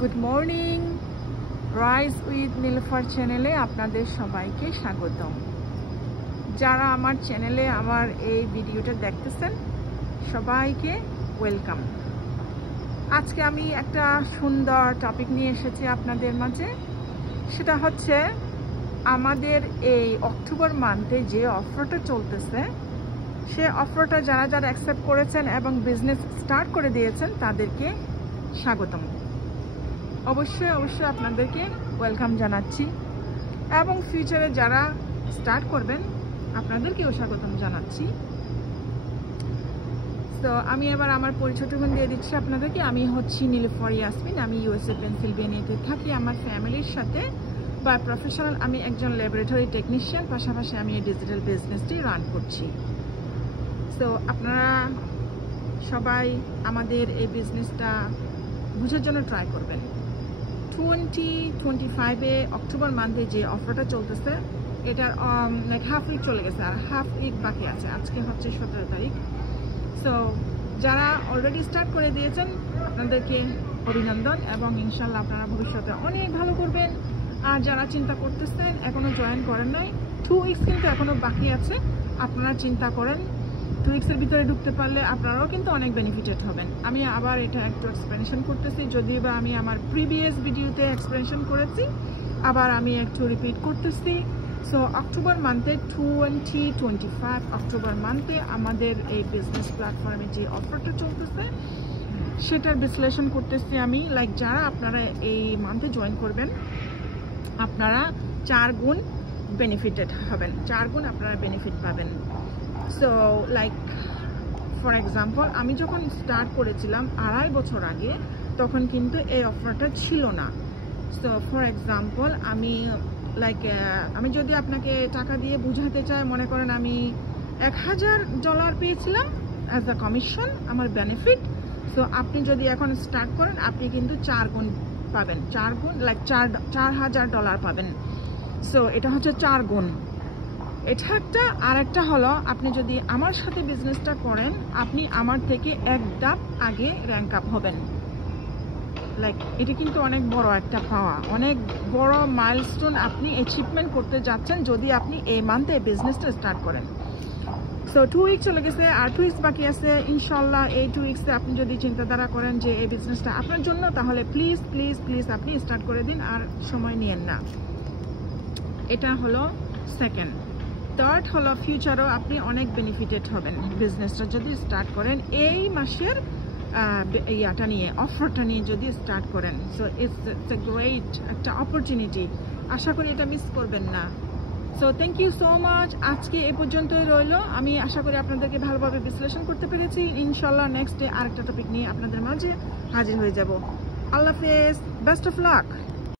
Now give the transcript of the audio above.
Good morning, rise with Nilufar চ্যানেলে আপনাদের সবাইকে স্বাগতম। যারা আমার চ্যানেলে আমার এই ভিডিওটা দেখতেছেন সবাইকে ওয়েলকাম। আজকে আমি একটা সুন্দর টপিক নিয়ে এসেছি আপনাদের মাঝে। সেটা হচ্ছে আমাদের এই অক্টোবর মান্থে যে অফারটা চলতেছে, সে অফারটা যারা যারা অ্যাকসেপ্ট করেছেন এবং বিজনেস স্টার্ট করে দিয়েছেন তাদেরকে স্বাগতম। অবশ্যই আপনাদেরকে ওয়েলকাম জানাচ্ছি এবং ফিউচারে যারা স্টার্ট করবেন আপনাদেরকেও স্বাগতম জানাচ্ছি। তো আমি এবার আমার পরিচয়টুকু দিয়ে দিচ্ছি আপনাদেরকে। আমি হচ্ছি নীলুফার ইয়াসমিন। আমি ইউএসএ পেনসিলভেনিয়াতে থাকি আমার ফ্যামিলির সাথে। বাই প্রফেশনাল আমি একজন ল্যাবরেটরি টেকনিশিয়ান, পাশাপাশি আমি এই ডিজিটাল বিজনেসটি রান করছি। তো আপনারা সবাই আমাদের এই বিজনেসটা বুঝার জন্য ট্রাই করবেন। 2025-এ অক্টোবর মান্থে যে অফারটা চলতেছে, এটার হাফ উইক চলে গেছে, আর হাফ উইক বাকি আছে। আজকে হচ্ছে 17 তারিখ। সো যারা অলরেডি স্টার্ট করে দিয়েছেন আপনাদেরকে অভিনন্দন এবং ইনশাল্লাহ আপনারা ভবিষ্যতে অনেক ভালো করবেন। আর যারা চিন্তা করতেছেন এখনো জয়েন করেন নাই, 2 উইকস কিন্তু এখনো বাকি আছে। আপনারা চিন্তা করেন 2 উইকসের ভিতরে ঢুকতে পারলে আপনারাও কিন্তু অনেক বেনিফিটেড হবেন। আমি আবার এটা একটু এক্সপ্লেনেশন করতেছি, যদিও বা আমি আমার প্রিভিয়াস ভিডিওতে এক্সপ্লেনেশন করেছি, আবার আমি একটু রিপিট করতেছি। সো অক্টোবর মান্থে 2025 অক্টোবর মান্থে আমাদের এই বিজনেস প্ল্যাটফর্মে যে অফারটা চলতেছে সেটার বিশ্লেষণ করতেছি আমি। যারা আপনারা এই মান্থে জয়েন করবেন আপনারা 4 গুণ বেনিফিটেড হবেন, 4 গুণ আপনারা বেনিফিট পাবেন। সো ফর এক্সাম্পল, আমি যখন স্টার্ট করেছিলাম 2.5 বছর আগে, তখন কিন্তু এই অফারটা ছিল না। সো ফর এক্সাম্পল আমি যদি আপনাকে টাকা দিয়ে বুঝাতে চাই, মনে করেন আমি $1000 পেয়েছিলাম অ্যাজ আ কমিশন, আমার বেনিফিট। সো আপনি যদি এখন স্টার্ট করেন আপনি কিন্তু 4 গুণ পাবেন, 4 গুণ $4000 পাবেন। সো এটা হচ্ছে 4 গুণ। এটা একটা। আর একটা হলো, আপনি যদি আমার সাথে বিজনেসটা করেন আপনি আমার থেকে 1 ধাপ আগে র্যাঙ্ক আপ হবেন। এটা কিন্তু অনেক বড় একটা পাওয়া, অনেক বড় মাইলস্টোন আপনি অ্যাচিভমেন্ট করতে যাচ্ছেন যদি আপনি এই মান্থে বিজনেসটা স্টার্ট করেন। সো 2 উইক চলে গেছে, আর 2 উইকস বাকি আছে। ইনশাল্লাহ এই 2 উইকসে আপনি যদি চিন্তাধারা করেন যে এই বিজনেসটা আপনার জন্য, তাহলে প্লিজ প্লিজ প্লিজ আপনি স্টার্ট করে দিন, আর সময় নিয়েন না। এটা হলো সেকেন্ড। থার্ড হলো, ফিউচারও আপনি অনেক বেনিফিটেড হবেন বিজনেসটা যদি স্টার্ট করেন এই মাসের ইয়াটা নিয়ে, অফারটা নিয়ে যদি স্টার্ট করেন। সো ইটস এ গ্রেট একটা অপরচুনিটি, আশা করি এটা মিস করবেন না। So thank you so much. আজকে এ পর্যন্তই রইল। আমি আশা করি আপনাদেরকে ভালোভাবে বিশ্লেষণ করতে পেরেছি। ইনশাল্লাহ নেক্সট ডে আরেকটা টপিক নিয়ে আপনাদের মাঝে হাজির হয়ে যাব। আল্লাহ হাফেজ, বেস্ট অফ লাক।